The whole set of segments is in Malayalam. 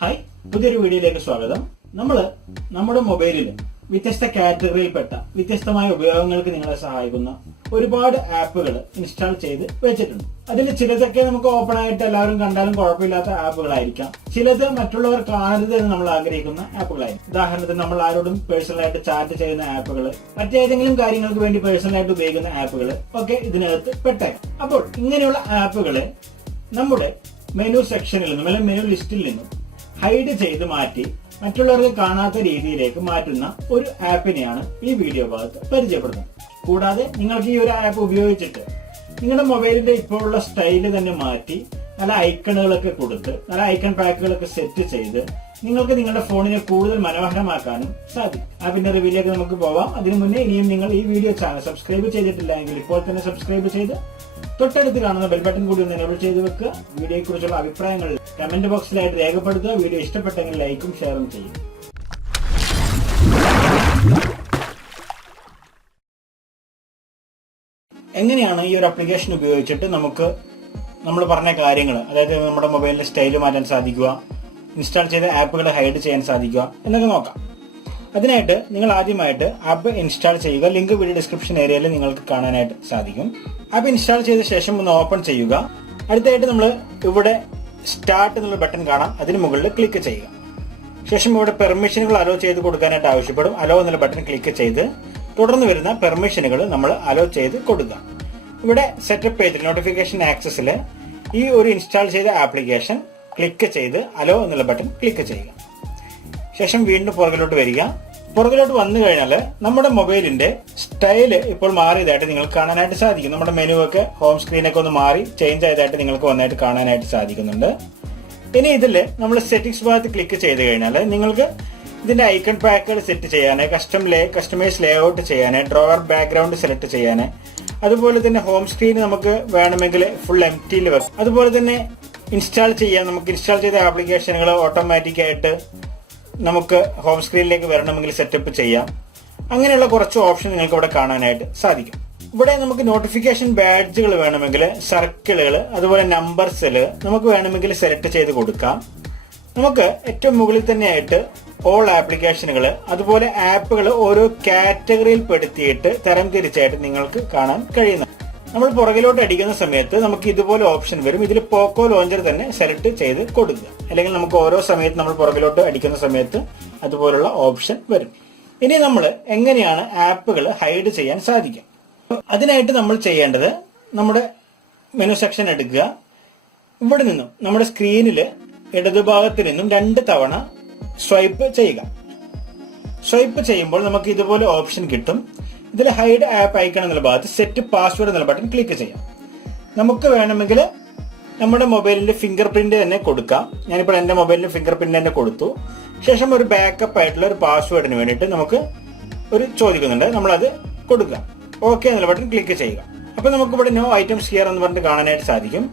ഹായ്, പുതിയൊരു വീഡിയോയിലേക്ക് സ്വാഗതം. നമ്മുടെ മൊബൈലിൽ വ്യത്യസ്ത കാറ്റഗറിയിൽപ്പെട്ട വ്യത്യസ്തമായ ഉപയോഗങ്ങൾക്ക് നിങ്ങളെ സഹായിക്കുന്ന ഒരുപാട് ആപ്പുകൾ ഇൻസ്റ്റാൾ ചെയ്ത് വെച്ചിട്ടുണ്ട്. അതിൽ ചിലതൊക്കെ നമുക്ക് ഓപ്പൺ ആയിട്ട് എല്ലാവരും കണ്ടാലും കുഴപ്പമില്ലാത്ത ആപ്പുകളായിരിക്കാം. ചിലത് മറ്റുള്ളവർ കാണരുത് എന്ന് നമ്മൾ ആഗ്രഹിക്കുന്ന ആപ്പുകളായിരിക്കും. ഉദാഹരണത്തിന് നമ്മൾ ആരോടും പേഴ്സണലായിട്ട് ചാറ്റ് ചെയ്യുന്ന ആപ്പുകൾ, മറ്റേതെങ്കിലും കാര്യങ്ങൾക്ക് വേണ്ടി പേഴ്സണലായിട്ട് ഉപയോഗിക്കുന്ന ആപ്പുകൾ ഒക്കെ ഇതിനകത്ത് പെട്ടേക്കാം. അപ്പോൾ ഇങ്ങനെയുള്ള ആപ്പുകളെ നമ്മുടെ മെനു സെക്ഷനിൽ നിന്നും അല്ലെങ്കിൽ മെനു ലിസ്റ്റിൽ നിന്നും ഹൈഡ് ചെയ്ത് മാറ്റി മറ്റുള്ളവർക്ക് കാണാത്ത രീതിയിലേക്ക് മാറ്റുന്ന ഒരു ആപ്പിനെയാണ് ഈ വീഡിയോ ഭാഗത്ത് പരിചയപ്പെടുന്നത്. കൂടാതെ നിങ്ങൾക്ക് ഈ ഒരു ആപ്പ് ഉപയോഗിച്ചിട്ട് നിങ്ങളുടെ മൊബൈലിന്റെ ഇപ്പോഴുള്ള സ്റ്റൈല് തന്നെ മാറ്റി നല്ല ഐക്കണുകളൊക്കെ കൊടുത്ത് നല്ല ഐക്കൺ പാക്കുകളൊക്കെ സെറ്റ് ചെയ്ത് നിങ്ങൾക്ക് നിങ്ങളുടെ ഫോണിനെ കൂടുതൽ മനോഹരമാക്കാനും സാധിക്കും. ആപ്പിന്റെ റിവ്യൂലേക്ക് നമുക്ക് പോവാം. അതിനു മുന്നേ ഇനിയും നിങ്ങൾ ഈ വീഡിയോ ചാനൽ സബ്സ്ക്രൈബ് ചെയ്തിട്ടില്ല എങ്കിൽ ഇപ്പോൾ തന്നെ സബ്സ്ക്രൈബ് ചെയ്ത് തൊട്ടടുത്ത് കാണുന്ന ബെൽ ബട്ടൺ കൂടി ഒന്ന് എനേബിൾ ചെയ്ത് വെക്കുക. വീഡിയോയെ കുറിച്ചുള്ള അഭിപ്രായങ്ങൾ കമന്റ് ബോക്സിലായിട്ട് രേഖപ്പെടുത്തുക. വീഡിയോ ഇഷ്ടപ്പെട്ടെങ്കിൽ ലൈക്കും ഷെയറും ചെയ്യും. എങ്ങനെയാണ് ഈ ഒരു ആപ്ലിക്കേഷൻ ഉപയോഗിച്ചിട്ട് നമുക്ക് നമ്മൾ പറഞ്ഞ കാര്യങ്ങൾ, അതായത് നമ്മുടെ മൊബൈലിന്റെ സ്റ്റൈല് മാറ്റാൻ സാധിക്കുക, ഇൻസ്റ്റാൾ ചെയ്ത ആപ്പുകൾ ഹൈഡ് ചെയ്യാൻ സാധിക്കുക എന്നൊക്കെ നോക്കാം. അതിനായിട്ട് നിങ്ങൾ ആദ്യമായിട്ട് ആപ്പ് ഇൻസ്റ്റാൾ ചെയ്യുക. ലിങ്ക് വീഡിയോ ഡിസ്ക്രിപ്ഷൻ ഏരിയയിൽ നിങ്ങൾക്ക് കാണാനായിട്ട് സാധിക്കും. ആപ്പ് ഇൻസ്റ്റാൾ ചെയ്ത ശേഷം ഒന്ന് ഓപ്പൺ ചെയ്യുക. അടുത്തായിട്ട് നമ്മൾ ഇവിടെ സ്റ്റാർട്ട് എന്നുള്ള ബട്ടൺ കാണാം, അതിന് മുകളിൽ ക്ലിക്ക് ചെയ്യുക. ശേഷം ഇവിടെ പെർമിഷനുകൾ അലോ ചെയ്ത് കൊടുക്കാനായിട്ട് ആവശ്യപ്പെടും. അലോ എന്നുള്ള ബട്ടൺ ക്ലിക്ക് ചെയ്ത് തുടർന്ന് വരുന്ന പെർമിഷനുകൾ നമ്മൾ അലോ ചെയ്ത് കൊടുക്കുക. ഇവിടെ സെറ്റപ്പ് പേജിൽ നോട്ടിഫിക്കേഷൻ ആക്സസിൽ ഈ ഒരു ഇൻസ്റ്റാൾ ചെയ്ത ആപ്ലിക്കേഷൻ ക്ലിക്ക് ചെയ്ത് അലോ എന്നുള്ള ബട്ടൺ ക്ലിക്ക് ചെയ്യുക. ശേഷം വീണ്ടും പുറകിലോട്ട് വരിക. പുറകിലോട്ട് വന്നു കഴിഞ്ഞാൽ നമ്മുടെ മൊബൈലിന്റെ സ്റ്റൈല് ഇപ്പോൾ മാറിയതായിട്ട് നിങ്ങൾക്ക് കാണാനായിട്ട് സാധിക്കും. നമ്മുടെ മെനു ഒക്കെ ഹോം സ്ക്രീനൊക്കെ ഒന്ന് മാറി ചേഞ്ച് ആയതായിട്ട് നിങ്ങൾക്ക് വന്നായിട്ട് കാണാനായിട്ട് സാധിക്കുന്നുണ്ട്. ഇനി ഇതിൽ നമ്മൾ സെറ്റിംഗ്സ് ഭാഗത്ത് ക്ലിക്ക് ചെയ്ത് കഴിഞ്ഞാൽ നിങ്ങൾക്ക് ഇതിന്റെ ഐക്കൺ പാക്കുകൾ സെറ്റ് ചെയ്യാൻ, കസ്റ്റമൈസ് ലേഔട്ട് ചെയ്യാൻ, ഡ്രോവർ ബാക്ക്ഗ്രൗണ്ട് സെലക്ട് ചെയ്യാൻ, അതുപോലെ തന്നെ ഹോം സ്ക്രീൻ നമുക്ക് വേണമെങ്കിൽ ഫുൾ എംപ്റ്റിയിൽ വെക്കാം. അതുപോലെ തന്നെ ഇൻസ്റ്റാൾ ചെയ്യാൻ, നമുക്ക് ഇൻസ്റ്റാൾ ചെയ്ത ആപ്ലിക്കേഷനുകൾ ഓട്ടോമാറ്റിക് ആയിട്ട് നമുക്ക് ഹോം സ്ക്രീനിലേക്ക് വരണമെങ്കിൽ സെറ്റപ്പ് ചെയ്യാം. അങ്ങനെയുള്ള കുറച്ച് ഓപ്ഷൻ നിങ്ങൾക്ക് ഇവിടെ കാണാനായിട്ട് സാധിക്കും. ഇവിടെ നമുക്ക് നോട്ടിഫിക്കേഷൻ ബാഡ്ജുകൾ വേണമെങ്കിൽ, സർക്കിളുകൾ, അതുപോലെ നമ്പർസിൽ നമുക്ക് വേണമെങ്കിൽ സെലക്ട് ചെയ്ത് കൊടുക്കാം. നമുക്ക് ഏറ്റവും മുകളിൽ തന്നെയായിട്ട് ഓൾ ആപ്ലിക്കേഷനുകൾ, അതുപോലെ ആപ്പുകൾ ഓരോ കാറ്റഗറിയിൽ പെടുത്തിയിട്ട് തരംതിരിച്ചായിട്ട് നിങ്ങൾക്ക് കാണാൻ കഴിയുന്നു. നമ്മൾ പുറകിലോട്ട് അടിക്കുന്ന സമയത്ത് നമുക്ക് ഇതുപോലെ ഓപ്ഷൻ വരും. ഇതിൽ പോക്കോ ലോഞ്ചർ തന്നെ സെലക്ട് ചെയ്ത് കൊടുക്കുക. അല്ലെങ്കിൽ നമുക്ക് ഓരോ സമയത്ത് നമ്മൾ പുറകിലോട്ട് അടിക്കുന്ന സമയത്ത് അതുപോലുള്ള ഓപ്ഷൻ വരും. ഇനി നമ്മൾ എങ്ങനെയാണ് ആപ്പുകൾ ഹൈഡ് ചെയ്യാൻ സാധിക്കുക? അതിനായിട്ട് നമ്മൾ ചെയ്യേണ്ടത്, നമ്മുടെ മെനു സെക്ഷൻ എടുക്കുക. ഇവിടെ നിന്നും നമ്മുടെ സ്ക്രീനിൽ ഇടതുഭാഗത്ത് നിന്നും 2 തവണ സ്വൈപ്പ് ചെയ്യുക. സ്വൈപ്പ് ചെയ്യുമ്പോൾ നമുക്ക് ഇതുപോലെ ഓപ്ഷൻ കിട്ടും. ഇതിൽ ഹൈഡ് ആപ്പ് ഐക്കൺ എന്നുള്ള ഭാഗത്ത് സെറ്റ് പാസ്വേഡ് എന്നുള്ള ബട്ടൺ ക്ലിക്ക് ചെയ്യാം. നമുക്ക് വേണമെങ്കിൽ നമ്മുടെ മൊബൈലിന്റെ ഫിംഗർ പ്രിന്റ് തന്നെ കൊടുക്കാം. ഞാനിപ്പോൾ എന്റെ മൊബൈലിന്റെ ഫിംഗർ പ്രിന്റ് തന്നെ കൊടുത്തു. ശേഷം ഒരു ബാക്കപ്പ് ആയിട്ടുള്ള ഒരു പാസ്വേഡിന് വേണ്ടിയിട്ട് നമുക്ക് ഒരു ചോദിക്കുന്നുണ്ട്, നമ്മളത് കൊടുക്കുക. ഓക്കെ എന്നുള്ള ബട്ടൺ ക്ലിക്ക് ചെയ്യുക. അപ്പൊ നമുക്ക് ഇവിടെ നോ ഐറ്റംസ് ഹിയർ എന്ന് പറഞ്ഞിട്ട് കാണാനായിട്ട് സാധിക്കും.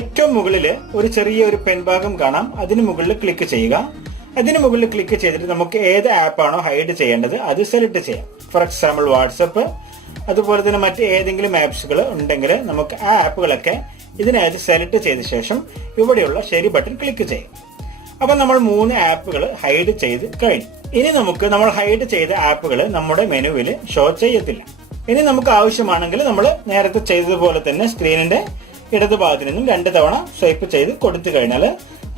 ഏറ്റവും മുകളിൽ ഒരു ചെറിയ ഒരു പെൻ ഭാഗം കാണാം, അതിന് മുകളിൽ ക്ലിക്ക് ചെയ്യുക. അതിന് മുകളിൽ ക്ലിക്ക് ചെയ്തിട്ട് നമുക്ക് ഏത് ആപ്പാണോ ഹൈഡ് ചെയ്യേണ്ടത് അത് സെലക്ട് ചെയ്യാം. ഫോർ എക്സാമ്പിൾ വാട്സപ്പ്, അതുപോലെ തന്നെ മറ്റ് ഏതെങ്കിലും ആപ്സുകൾ ഉണ്ടെങ്കിൽ നമുക്ക് ആ ആപ്പുകളൊക്കെ ഇതിനകത്ത് സെലക്ട് ചെയ്ത ശേഷം ഇവിടെയുള്ള ശരി ബട്ടൺ ക്ലിക്ക് ചെയ്യാം. അപ്പൊ നമ്മൾ 3 ആപ്പുകൾ ഹൈഡ് ചെയ്ത് കഴിഞ്ഞു. ഇനി നമുക്ക് നമ്മൾ ഹൈഡ് ചെയ്ത ആപ്പുകൾ നമ്മുടെ മെനുവിൽ ഷോ ചെയ്യത്തില്ല. ഇനി നമുക്ക് ആവശ്യമാണെങ്കിൽ നമ്മൾ നേരത്തെ ചെയ്തതുപോലെ തന്നെ സ്ക്രീനിന്റെ ഇടതുഭാഗത്ത് നിന്നും 2 തവണ സ്വൈപ്പ് ചെയ്ത് കൊടുത്തു കഴിഞ്ഞാൽ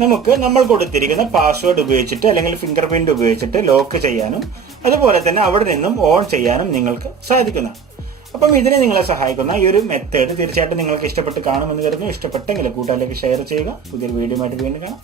നമുക്ക് നമ്മൾ കൊടുത്തിരിക്കുന്ന പാസ്വേഡ് ഉപയോഗിച്ചിട്ട് അല്ലെങ്കിൽ ഫിംഗർ പ്രിന്റ് ഉപയോഗിച്ചിട്ട് ലോക്ക് ചെയ്യാനും അതുപോലെ തന്നെ അവിടെ നിന്നും ഓൺ ചെയ്യാനും നിങ്ങൾക്ക് സാധിക്കുന്നതാണ്. അപ്പം ഇതിനെ നിങ്ങളെ സഹായിക്കുന്ന ഈ ഒരു മെത്തേഡ് തീർച്ചയായിട്ടും നിങ്ങൾക്ക് ഇഷ്ടപ്പെട്ട് കാണുമെന്ന് കരുതുന്നു. ഇഷ്ടപ്പെട്ടെങ്കിൽ കൂട്ടുകാരിലേക്ക് ഷെയർ ചെയ്യുക. പുതിയൊരു വീഡിയോ ആയിട്ട് വീണ്ടും കാണാം.